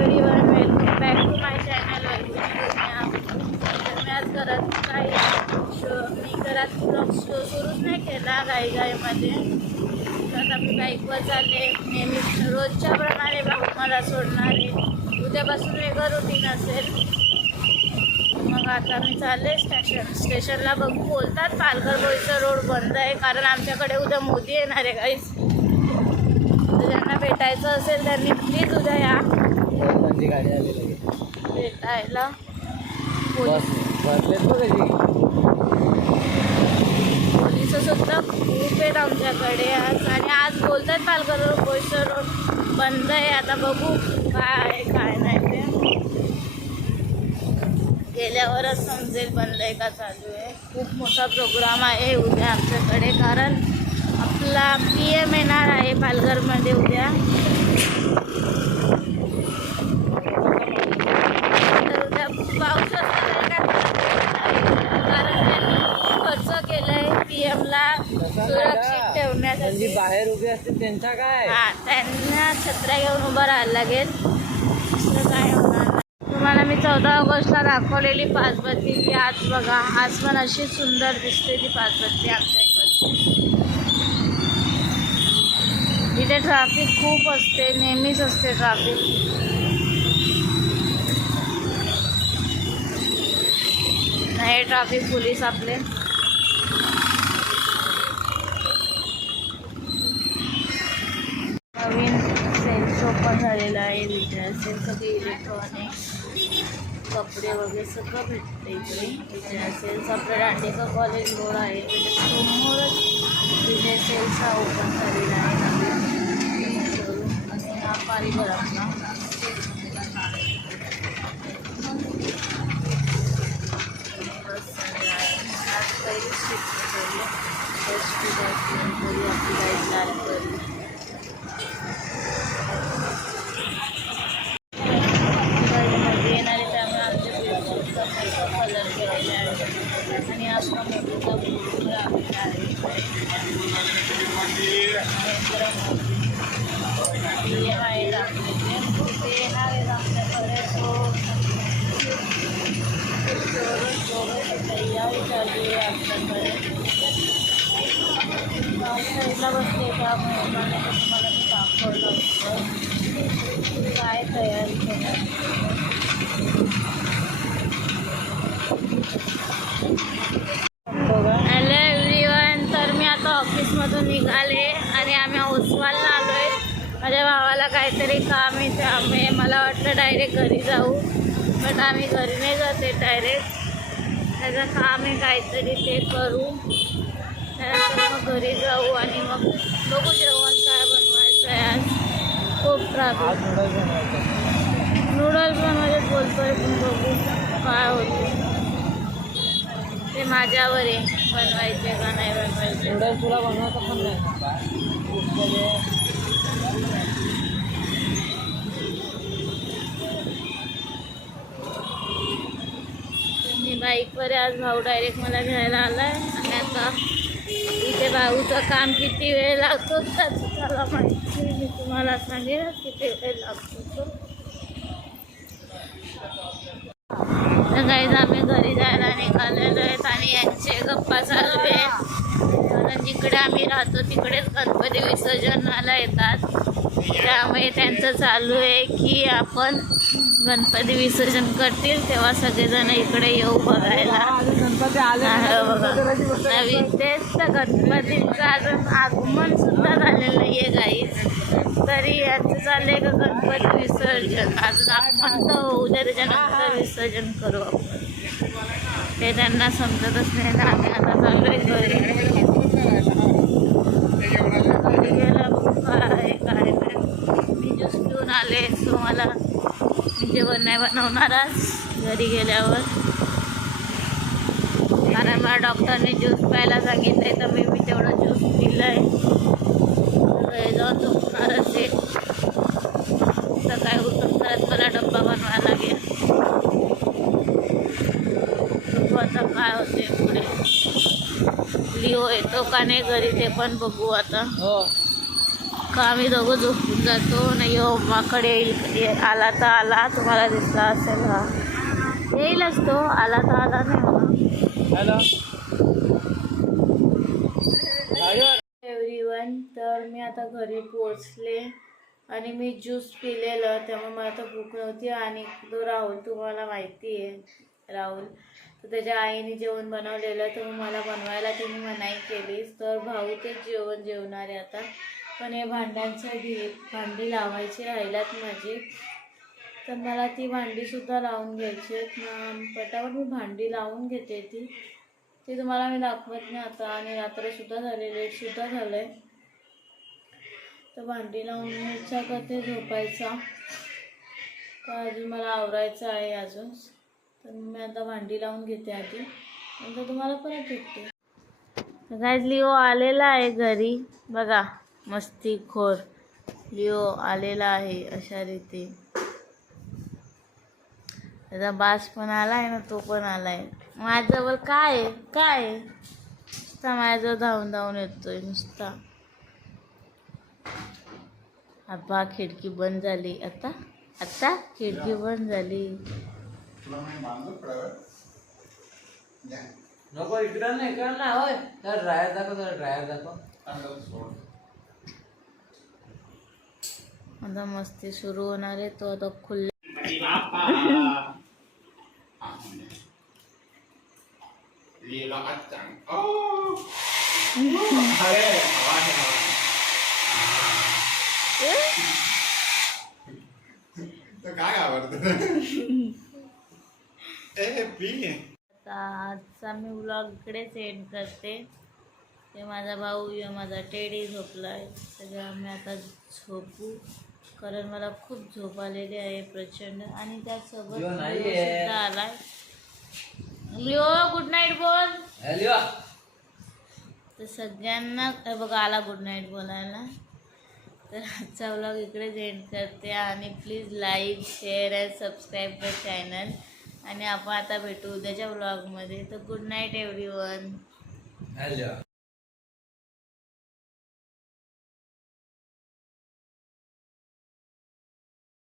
Everyone, welcome back to my channel. मी आज घरात मी घरात ब्लॉग सुरूच नाही केला घाईमध्ये. तर मी बाईकवर चालले, नेहमी रोजच्या प्रमाणे भाऊ मला सोडणार आहे. उद्यापासून वेगळं रुटीन असेल. मग आता मी चालले स्टेशनला. बघू, बोलतात पालघर बोईसर रोड बंद आहे कारण आमच्याकडे उद्या मोदी येणार आहे. काहीच ज्यांना भेटायचं असेल त्यांनी प्लीज उद्या या गाडी आली भेटायला. पोलिस सुद्धा खूप आहेत आमच्याकडे आज. आणि आज बोलतात पालघर बोईसर रोड बंद आहे. आता बघू काय आहे काय नाही ते गेल्यावरच समजेल बंद आहे का चालू आहे. खूप मोठा प्रोग्राम आहे उद्या आमच्याकडे कारण आपला PM येणार आहे पालघरमध्ये उद्या. तर उद्या पाऊस कारण त्यांनी खर्च केलं आहे PMला सुरक्षित ठेवण्यासाठी. बाहेर उभे असते त्यांचा काय? हां, त्यांना छत्र्या घेऊन उभं राहायला लागेल. दुसरं काय होणार. तुम्हाला मी 14 ऑगस्टला दाखवलेली पाचबत्ती ती आज बघा. आज पण अशी सुंदर दिसते ती पाचबत्ती आमच्या इकडची. इथे ट्रॅफिक खूप असते, नेहमीच असते ट्रॅफिक. हे ट्रॅफिक पोलीस आपले. नवीन सेल्स ओपन झालेला आहे. विजय सेल सगळे इलेक्ट्रॉनिक कपडे वगैरे सगळं भेटते इकडे. विजय सेल्स आपल्या दांडेकर कॉलेज रोड आहे त्याच्यासमोरच विजय सेल्स हा ओपन झालेला आहे नवीन शोरूम. असं हा पालघर आपला. आज पहिली शिफ्ट केली आपली गाईड लाल करी. येणारे त्यामुळे आमच्या कलर केलेले आहे. आणि आपला मोठा भरपूर आहे तिथे येणार आहेत आमच्याकडे. तयारी चालू आहे आमच्याकडे. साईडला बसले त्यामुळे तुम्हाला मी दाखवलं होतं काय तयारी केली. हॅलो एव्हरीवन, तर मी आता ऑफिसमधून निघाले आणि आम्ही ओसवालला आलो आहे. माझ्या भावाला काहीतरी काम आहे त्यामुळे मला वाटलं डायरेक्ट घरी जाऊ, बट आम्ही घरी नाही जाते डायरेक्ट. त्याचं काम आहे काहीतरी ते करू. त्यानंतर मग घरी जाऊ आणि मग बघू जेवण काय बनवायचं आहे आज. खूप ट्रॅफिक. नूडल्स बनवायचे बोलतोय पण बघू काय होते ते माझ्यावर आहे बनवायचे का नाही बनवायचे. नूडल्स तुला बनवायचं पण नाही. मी बाईकवर आज भाऊ डायरेक्ट मला घ्यायला आला आहे. आणि आता इथे भाऊचं काम किती वेळ लागतो त्याचं मला माहिती. मी तुम्हाला सांगेन किती वेळ लागतो तो. तर काहीच आम्ही घरी जायला निघालेलो आहेत आणि यांचे गप्पा चालू आहे कारण जिकडे आम्ही राहतो तिकडेच गणपती विसर्जनाला येतात. त्यामुळे त्यांचं चालू आहे की आपण गणपती विसर्जन करतील तेव्हा सगळेजण इकडे येऊ बघायला. नवीन तेच तर गणपतीचं अजून आगमन सुद्धा झालेलं नाही आहे गाईज, तरी यांचं चाललंय का गणपती विसर्जन. अजून आपण तर उद्या त्याच्यानंतर विसर्जन करू आपण. ते त्यांना समजतच नाही ना. आम्ही आता चाललोय घरी. गेला काय काय नाही. मी ज्यूस पिऊन आले सो मला जेवण नाही बनवणार आज घरी गेल्यावर कारण मला डॉक्टरने ज्यूस प्यायला सांगितलं आहे. तर मी तेवढं ज्यूस पिलं आहे. घरी जाऊन झोपणारच आहे. सकाळी उठून परत मला डब्बा बनवायला लागेल. आता काय होते पुढे. लिओ येतो का नाही घरी ते पण बघू आता. का आम्ही दोघं झोपून जातो नाही हो माकड आला तर आला तुम्हाला दिसला असेल हा येईलच तो आला तर आला नाही मला हॅलो एव्हरीवन तर मी आता घरी पोहोचले आणि मी ज्यूस पिलेलं त्यामुळे मला तर भूक नव्हती आणि तो राहुल तुम्हाला माहिती आहे राहुल तर त्याच्या आईने जेवण बनवलेलं तर मग मला बनवायला तिने मनाई केली तर भाऊ तेच जेवण जेवणार आहे आता पण हे भांडी लावायची राहिल्यात माझी तर मला ती भांडीसुद्धा लावून घ्यायची आहेत पटापट मी भांडी लावून घेते ती तुम्हाला मी दाखवत नाही आता आणि रात्रसुद्धा झाले लेटसुद्धा झालं आहे तर भांडी लावून घ्यायचा का ते झोपायचा का अजून मला आवरायचं आहे अजून तर मी आता भांडी लावून घेते आधी नंतर तुम्हाला परत भेटते गाईज लिओ आलेला आहे घरी बघा मस्तीखोर लिओ आलेला आहे अशा रीती त्याचा बास पण आलाय ना तो पण आलाय माझ्याजवळ काय नुसता माझ्याजवळ धावून धावून येतोय नुसता आबा खिडकी बंद झाली आता खिडकी बंद झाली नको इकडं नाही कर ना होय तर ड्रायर दाखव आता मस्ती सुरू होणार आहे तो आता खुल्ला काय आवडतं आजचा मी व्लॉग इकडेच एंड करते ते माझा भाऊ किंवा माझा टेडी झोपला आहे त्याच्या आम्ही आता झोपू कारण मला खूप झोप आलेली आहे प्रचंड आणि त्यासोबत सुद्धा आलाय लिओ गुड नाईट बोल हॅलो तर सगळ्यांना बघा आला गुड नाईट बोलायला तर आजचा व्लॉग इकडेच एंड करते आणि please like share and subscribe the channel आणि आपण आता भेटू उद्याच्या व्लॉगमध्ये तर गुड नाईट एव्हरीवन हॅलो